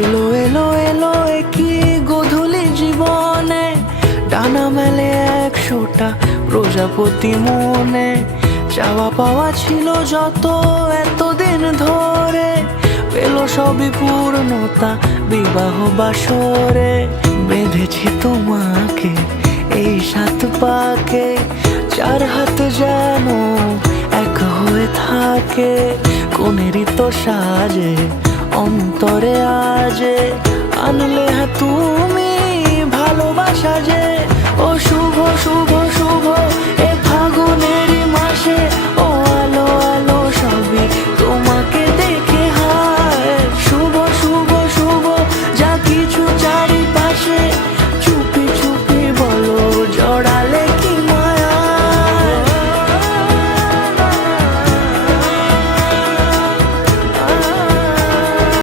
এলো এলো এলো একই গধূলি জীবনে, ডানা মেলে 100টা প্রজাপতি মনে। চাওয়া পাওয়া ছিল যত এতদিন ধরে, পেল সবই পূর্ণতা বিবাহ বাসরে। বেঁধেছি তোমাকে এই 7 পাকে, 4 হাত যেন এক হয়ে থাকে। কোনেরই তো সাজে অন্তরে আজে আনলে হ্যাঁ তুমি